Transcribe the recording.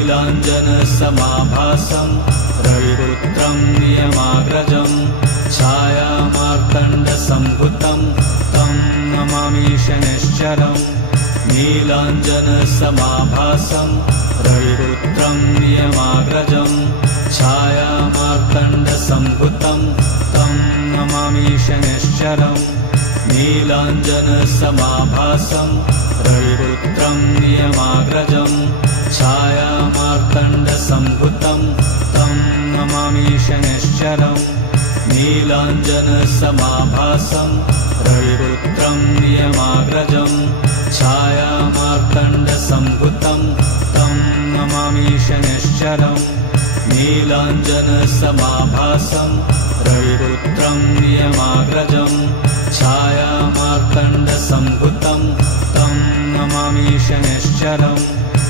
नीलाञ्जनसमाभासं रविपुत्रं नियमाग्रजं छायामार्तण्डसम्भुतं तं नमामि शनैश्चरम् नीलाञ्जनसमाभासं रविपुत्रं नियमाग्रजं छायामार्तण्डसम्भुतं तं नमामि शनैश्चरम् नीलाञ्जनसमाभासं रविपुत्रं नियमाग्रजं छायामार्तण्डसम्भुतं तं नमामि शनैश्चरम् नीलाञ्जनसमाभासं रविपुत्रं नियमाग्रजं छायामार्तण्डसम्भुतं तं नमामि शनैश्चरम् नीलाञ्जनसमाभासं रविपुत्रं नियमाग्रजं छायामार्तण्डसम्भुतं तं नमामि शनैश्चरम्